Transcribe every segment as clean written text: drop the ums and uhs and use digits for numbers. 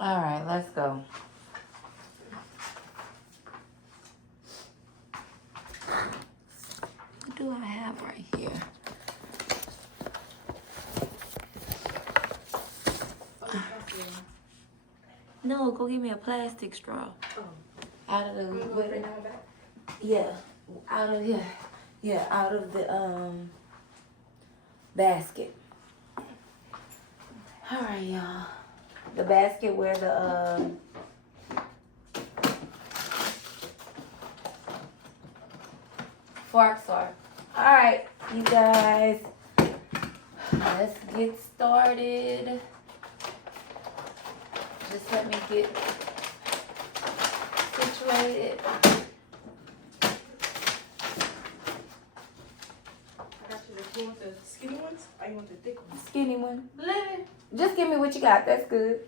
All right, let's go. What do I have right here? No, go give me a plastic straw. Oh. Out of the Bring that one back? yeah, out of here. Yeah, out of the basket. All right, y'all. The basket where the forks are. All right, you guys. Let's get started. Just let me get situated. You want the skinny ones or you want the thick ones? Skinny one. Just give me what you got. That's good.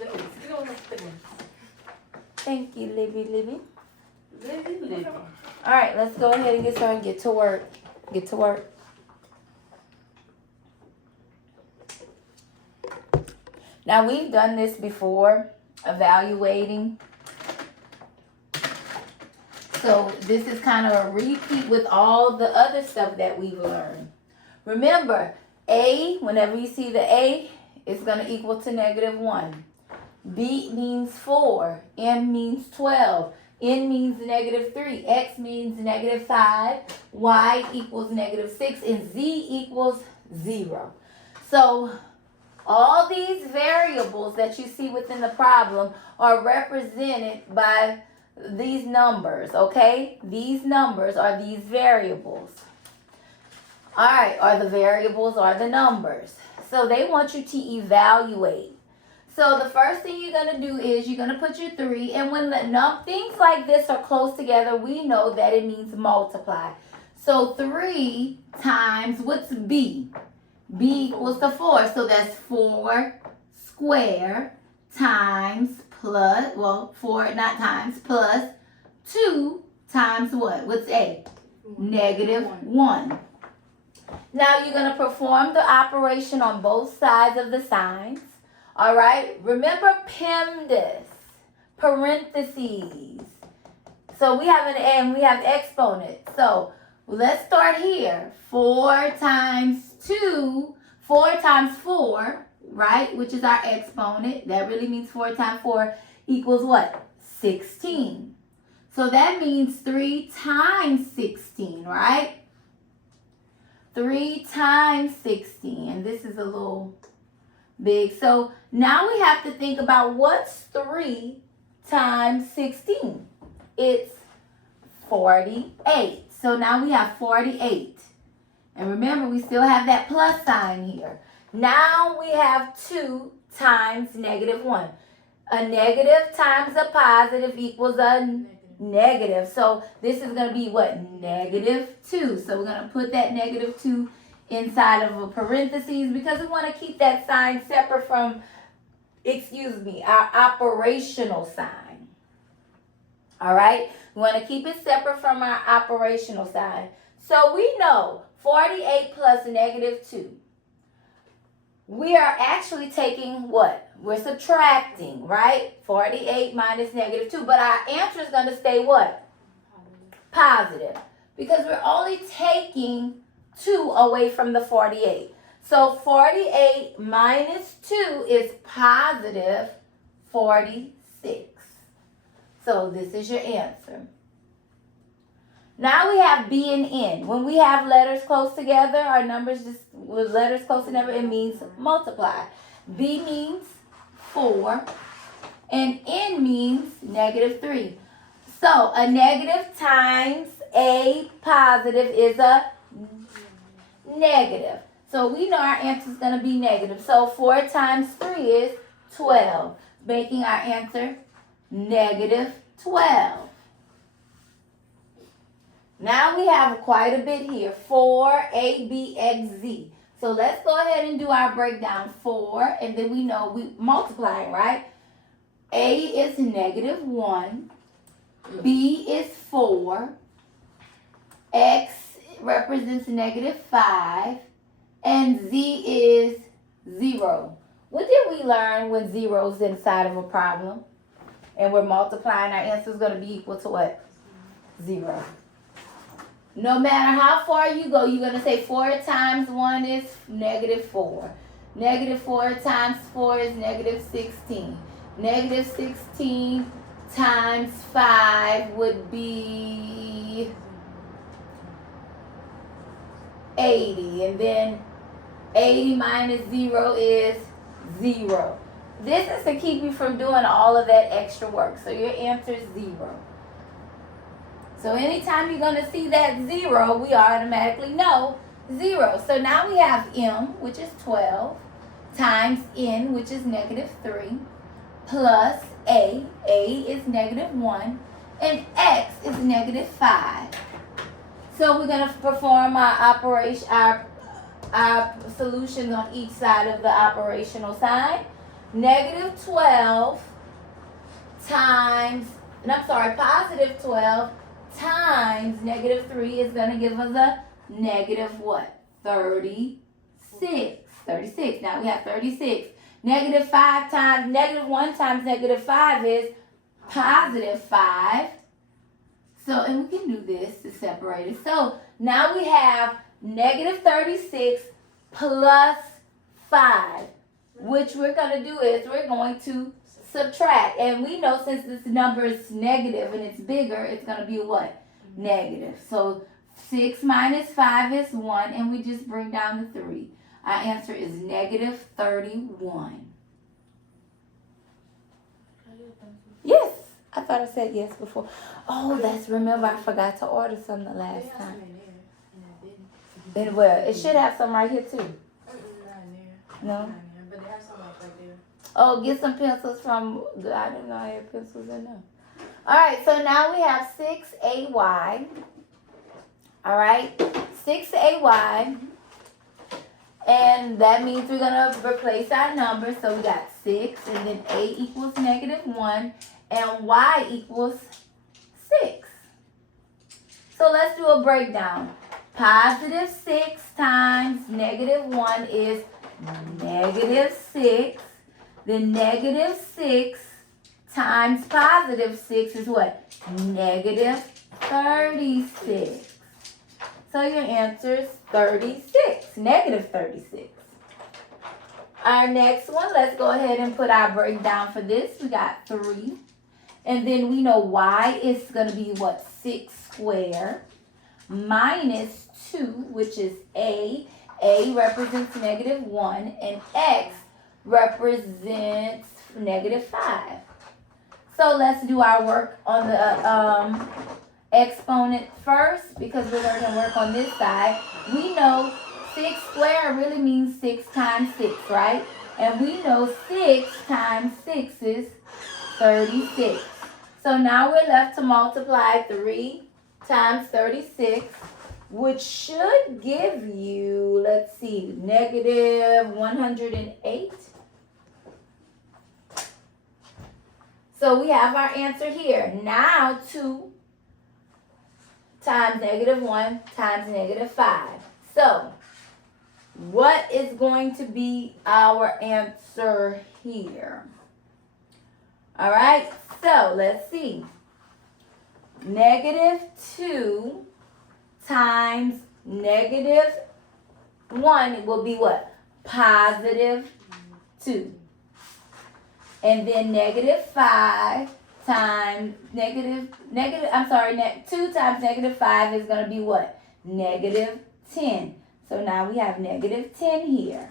Little ones. Get on the thick ones. Thank you, Libby. Libby. All right, let's go ahead and get started. Get to work. Get to work. Now, we've done this before, evaluating. So this is kind of a repeat with all the other stuff that we've learned. Remember, A, whenever you see the A, it's going to equal to -1. B means 4. M means 12. N means -3. X means -5. Y equals -6. And Z equals 0. So all these variables that you see within the problem are represented by these numbers, okay? These numbers are these variables. All right, are the variables are the numbers. So they want you to evaluate. So the first thing you're going to do is you're going to put your 3. And when the things like this are close together, we know that it means multiply. So 3 times, what's B? B equals to 4. So that's 4 squared times plus, well, 4 not times, plus 2 times what? What's A? -1. Now you're going to perform the operation on both sides of the signs. All right? Remember PEMDAS, parentheses. So we have an and we have exponent. So let's start here. 4 times 2, 4 times 4, right? Which is our exponent. That really means 4 times 4 equals what? 16. So that means 3 times 16, right? 3 times 16. And this is a little big. So now we have to think about what's 3 times 16. It's 48. So now we have 48. And remember, we still have that plus sign here. Now we have 2 times -1. A negative times a positive equals a negative. So this is going to be what? -2. So we're going to put that -2 inside of a parentheses because we want to keep that sign separate from, our operational sign. All right? We want to keep it separate from our operational sign. So we know 48 plus -2. We are actually taking what? We're subtracting, right? 48 minus -2. But our answer is going to stay what? Positive. Because we're only taking 2 away from the 48. So 48 minus 2 is positive 46. So this is your answer. Now we have B and N. When we have letters close together, our numbers just with letters close together, it means multiply. B means 4 and N means -3. So a negative times a positive is a negative. So we know our answer is going to be negative. So 4 times 3 is 12, making our answer -12. Now we have quite a bit here. 4ABXZ. So let's go ahead and do our breakdown. 4, and then we know we multiplying, right? A is -1. B is 4. X represents -5. And Z is 0. What did we learn when zero's inside of a problem? And we're multiplying, our answer is going to be equal to what? 0. No matter how far you go, you're going to say 4 times 1 is negative 4. Negative 4 times 4 is negative 16. Negative 16 times 5 would be 80. And then 80 minus 0 is 0. This is to keep you from doing all of that extra work. So your answer is 0. So anytime you're going to see that 0, we automatically know 0. So now we have m, which is 12, times n, which is negative 3, plus a is negative 1, and x is negative 5. So we're going to perform our solutions on each side of the operational sign. Negative 12 times, positive 12 times negative 3 is going to give us a negative what? 36. 36. Now we have 36. Negative 5 times, negative 1 times negative 5 is positive 5. So, and we can do this to separate it. So now we have negative 36 plus 5. Which we're going to do is we're going to subtract. And we know since this number is negative and it's bigger, it's going to be what? Negative. So 6 minus 5 is 1, and we just bring down the 3. Our answer is negative 31. Yes. I thought I said yes before. Oh, remember I forgot to order some the last time. Then well, it should have some right here too. No? But they have some like right there. Oh, get some pencils from, I didn't know I had pencils in there. Alright, so now we have 6ay. Alright, 6ay. And that means we're going to replace our numbers. So we got 6, and then a equals negative 1, and y equals 6. So let's do a breakdown. Positive 6 times negative 1 is negative 6. Then negative 6 times positive 6 is what? Negative 36. So your answer is 36. Negative 36. Our next one, let's go ahead and put our breakdown for this. We got 3. And then we know y is going to be what? 6 squared minus 2, which is a. A represents negative 1, and x represents negative 5. So let's do our work on the exponent first, because we're going to work on this side. We know 6 squared really means 6 times 6, right? And we know 6 times 6 is 36. So now we're left to multiply 3 times 36, which should give you, let's see, negative 108. So we have our answer here. Now 2 times negative 1 times negative 5. So what is going to be our answer here? All right, so let's see. Negative 2 times negative 1 will be what? Positive 2. And then negative 5 times 2 times negative 5 is going to be what? Negative 10. So now we have negative 10 here.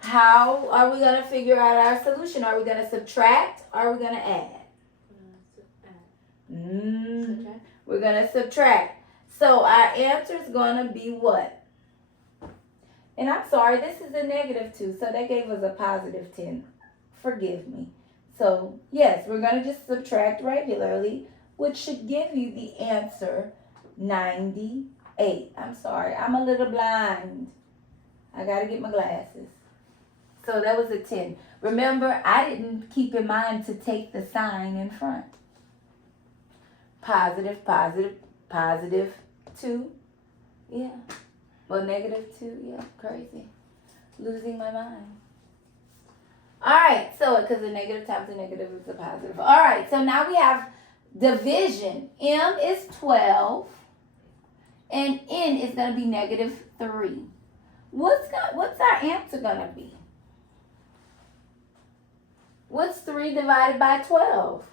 How are we going to figure out our solution? Are we going to subtract or are we going to add? We're going to subtract. So our answer is going to be what? And I'm sorry, this is a negative 2, so that gave us a positive 10. Forgive me. So, yes, we're going to just subtract regularly, which should give you the answer 98. I'm sorry, I'm a little blind. I got to get my glasses. So that was a 10. Remember, I didn't keep in mind to take the sign in front. Positive, positive, positive 2. Yeah. Well, negative 2. Yeah, crazy. Losing my mind. All right, so because a negative times a negative is a positive. All right, so now we have division. M is 12, and N is going to be negative 3. What's our answer going to be? What's 3 divided by 12?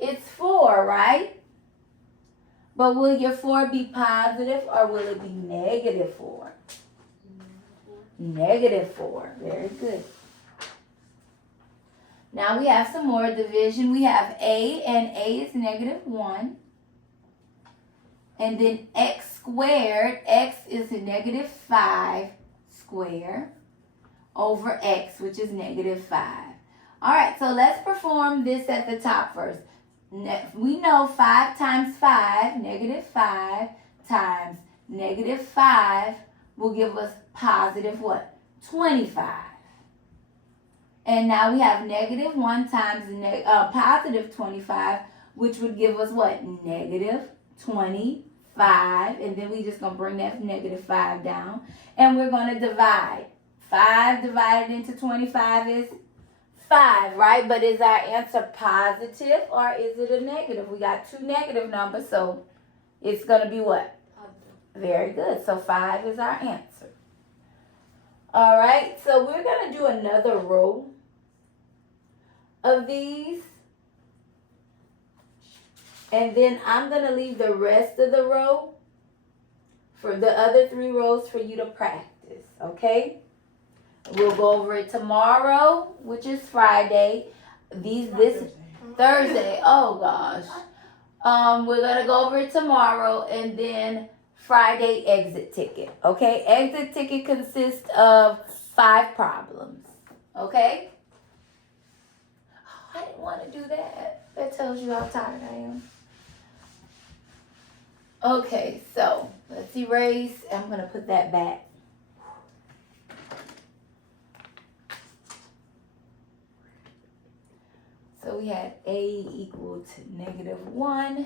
It's 4, right? But will your 4 be positive or will it be negative 4? Negative 4. Very good. Now we have some more division. We have A, and A is negative 1. And then x squared, x is negative 5 squared over x, which is negative 5. All right, so let's perform this at the top first. We know 5 times 5, negative 5 times negative 5 will give us positive what? 25. And now we have negative 1 times positive 25, which would give us what? Negative 25. And then we just going to bring that negative 5 down. And we're going to divide. 5 divided into 25 is 5, right? But is our answer positive or is it a negative? We got 2 negative numbers, so it's going to be what? Very good. So 5 is our answer. All right, so we're going to do another row of these. And then I'm going to leave the rest of the row for the other 3 rows for you to practice, okay? We'll go over it tomorrow, which is Friday. This Thursday. Oh gosh. We're gonna go over it tomorrow, and then Friday exit ticket. Okay, exit ticket consists of 5 problems. Okay. Oh, I didn't want to do that. That tells you how tired I am. Okay, so let's erase. I'm gonna put that back. So we had A equal to negative 1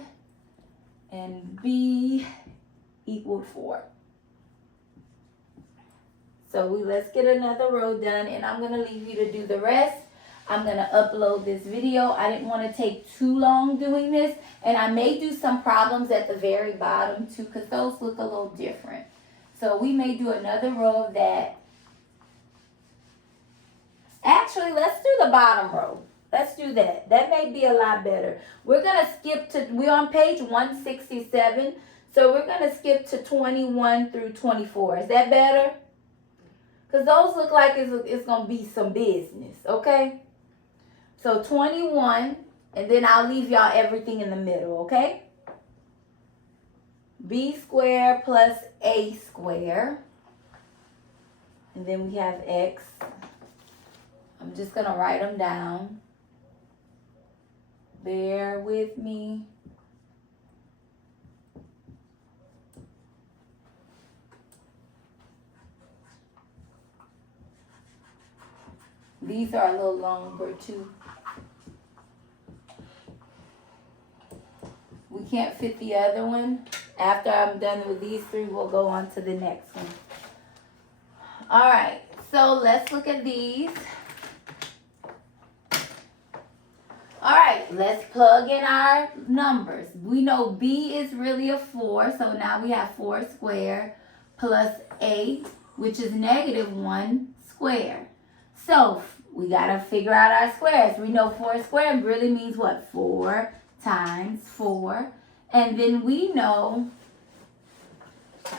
and B equaled 4. So let's get another row done, and I'm going to leave you to do the rest. I'm going to upload this video. I didn't want to take too long doing this, and I may do some problems at the very bottom too, because those look a little different. So we may do another row of that. Actually, let's do the bottom row. Let's do that. That may be a lot better. We're going to skip to, we're on page 167. So we're going to skip to 21 through 24. Is that better? Because those look like it's going to be some business. Okay? So 21. And then I'll leave y'all everything in the middle. Okay? B squared plus A squared. And then we have X. I'm just going to write them down. Bear with me. These are a little longer too. We can't fit the other one. After I'm done with these 3, we'll go on to the next one. All right, so let's look at these. All right, let's plug in our numbers. We know B is really a 4, so now we have 4 squared plus A, which is negative 1 squared. So we got to figure out our squares. We know 4 squared really means what? 4 times 4. And then we know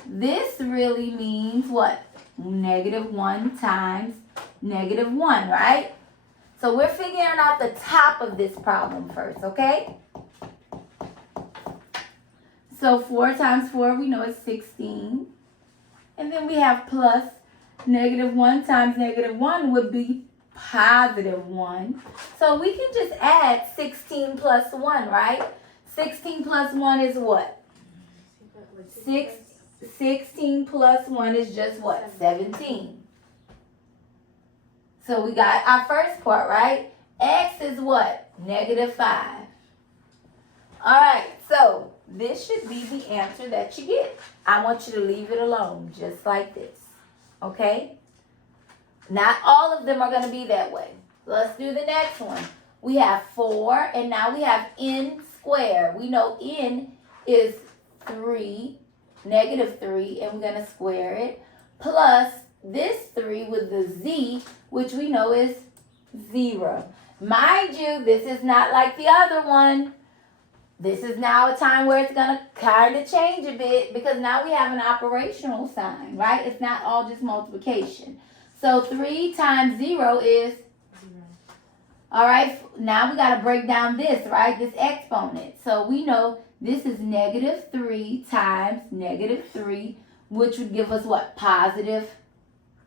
this really means what? Negative 1 times negative 1, right? So we're figuring out the top of this problem first, okay? So 4 times 4, we know is 16. And then we have plus negative 1 times negative 1 would be positive 1. So we can just add 16 plus 1, right? 16 plus 1 is what? 16 plus 1 is just what? 17. So we got our first part, right? X is what? Negative 5. All right, so this should be the answer that you get. I want you to leave it alone, just like this, okay? Not all of them are going to be that way. Let's do the next one. We have 4, and now we have n squared. We know n is 3, negative 3, and we're going to square it, plus this 3 with the z, which we know is 0. Mind you, this is not like the other one. This is now a time where it's going to kind of change a bit because now we have an operational sign, right? It's not all just multiplication. So 3 times 0 is 0. All right, now we got to break down this, right? This exponent. So we know this is negative 3 times negative 3, which would give us what? Positive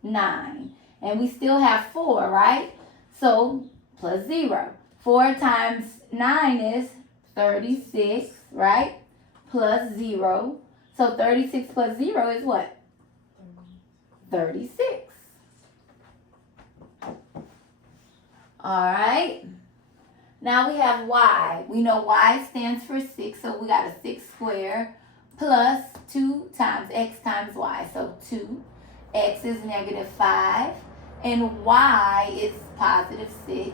9. And we still have 4, right? So plus 0. 4 times 9 is 36, right? Plus 0. So 36 plus 0 is what? 36. All right. Now we have y. We know y stands for 6, so we got a 6 squared plus 2 times x times y. So 2. X is negative 5. And y is positive 6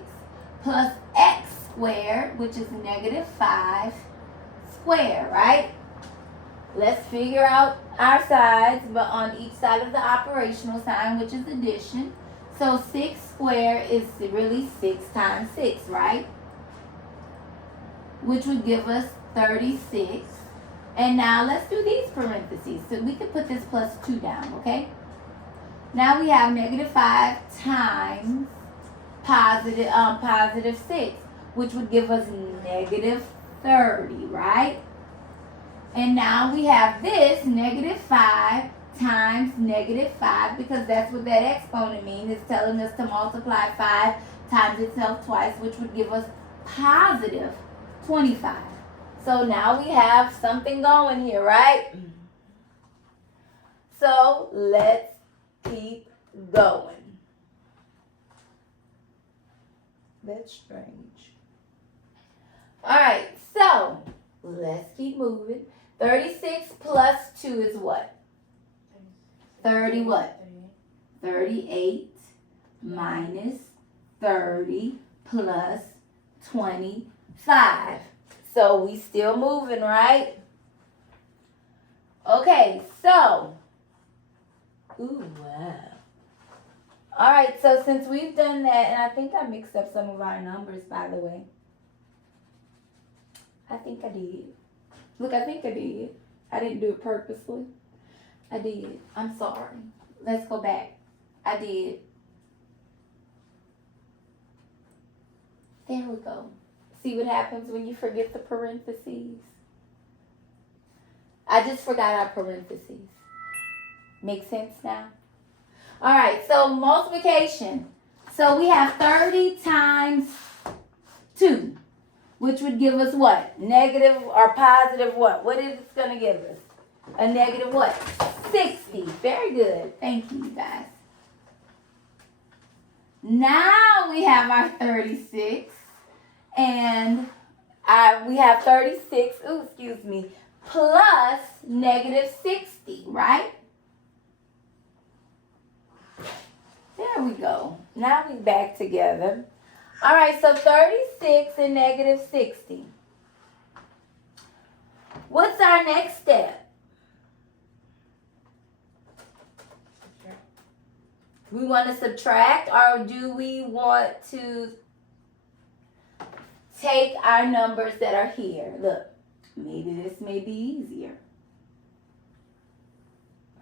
plus x squared, which is negative 5 squared, right? Let's figure out our sides, but on each side of the operational sign, which is addition. So 6 squared is really 6 times 6, right? Which would give us 36. And now let's do these parentheses. So we could put this plus 2 down, okay? Now we have negative 5 times positive 6, which would give us negative 30, right? And now we have this negative 5 times negative 5, because that's what that exponent means. It's telling us to multiply 5 times itself twice, which would give us positive 25. So now we have something going here, right? So let's keep going. That's strange. All right, so let's keep moving. 36 plus 2 is what? 30 what? 38 minus 30 plus 25. So we still moving, right? Okay, so. Ooh, wow. All right, so since we've done that, and I think I mixed up some of our numbers, by the way. I think I did. Look, I think I did. I didn't do it purposely. I did. I'm sorry. Let's go back. I did. There we go. See what happens when you forget the parentheses? I just forgot our parentheses. Make sense now? All right, so multiplication. So we have 30 times 2, which would give us what? Negative or positive what? What is it going to give us? A negative what? 60. Very good. Thank you, guys. Now we have our 36. And we have 36, plus negative 60, right? There we go. Now we back together. All right, so 36 and negative 60. What's our next step? We want to subtract, or do we want to take our numbers that are here? Look, maybe this may be easier.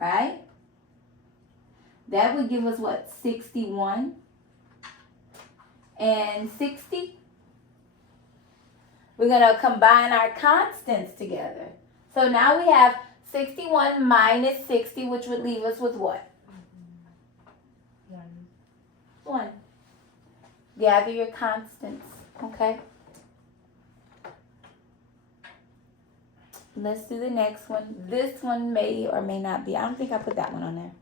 Right? That would give us what? 61 and 60. We're going to combine our constants together. So now we have 61 minus 60, which would leave us with what? 1. Gather your constants, okay? Let's do the next one. This one may or may not be. I don't think I put that one on there.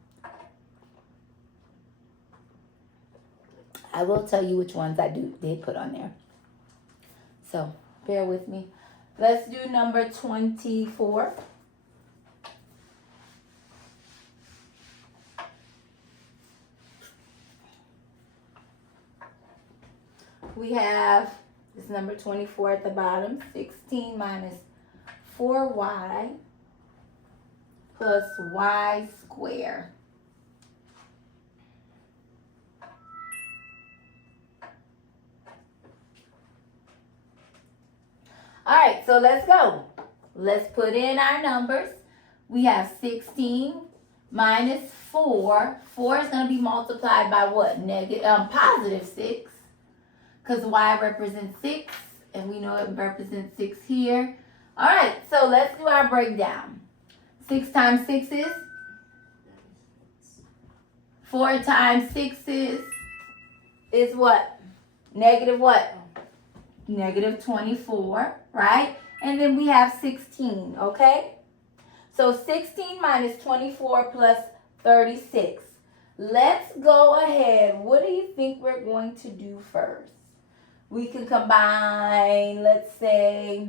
I will tell you which ones I did put on there. So, bear with me. Let's do number 24. we have this number 24 at the bottom. 16 minus 4y plus y squared. All right, so let's go. Let's put in our numbers. We have 16 minus 4. 4 is going to be multiplied by what? Positive 6. Because y represents 6. And we know it represents 6 here. All right, so let's do our breakdown. 6 times 6 is? 4 times 6 is what? Negative what? Negative 24, right? And then we have 16, okay? So 16 minus 24 plus 36. Let's go ahead. What do you think we're going to do first? We can combine, let's say,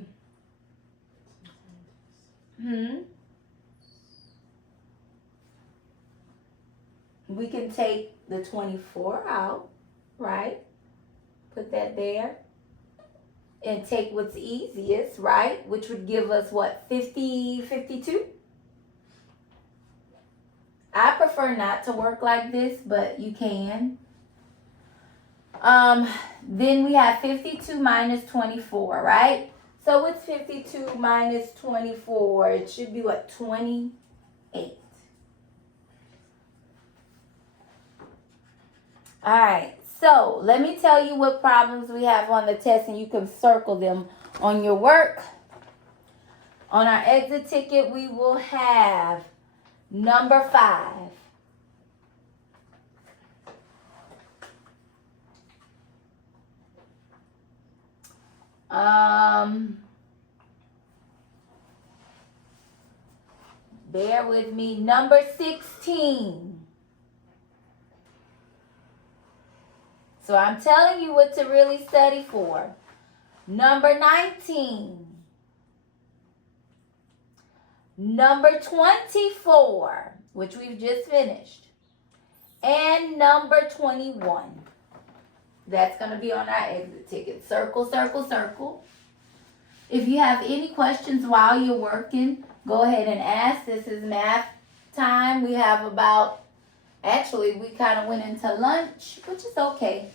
we can take the 24 out, right? Put that there. And take what's easiest, right? Which would give us what, 50, 52? I prefer not to work like this, but you can. Then we have 52 minus 24, right? So what's 52 minus 24? It should be what, 28. All right. So let me tell you what problems we have on the test, and you can circle them on your work. On our exit ticket, we will have number 5. Bear with me. Number 16. So I'm telling you what to really study for. Number 19. Number 24, which we've just finished. And number 21. That's going to be on our exit ticket. Circle, circle, circle. If you have any questions while you're working, go ahead and ask. This is math time. We have about, actually, we kind of went into lunch, which is okay.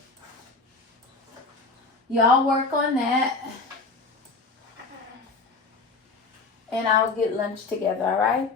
Y'all work on that. And I'll get lunch together, all right?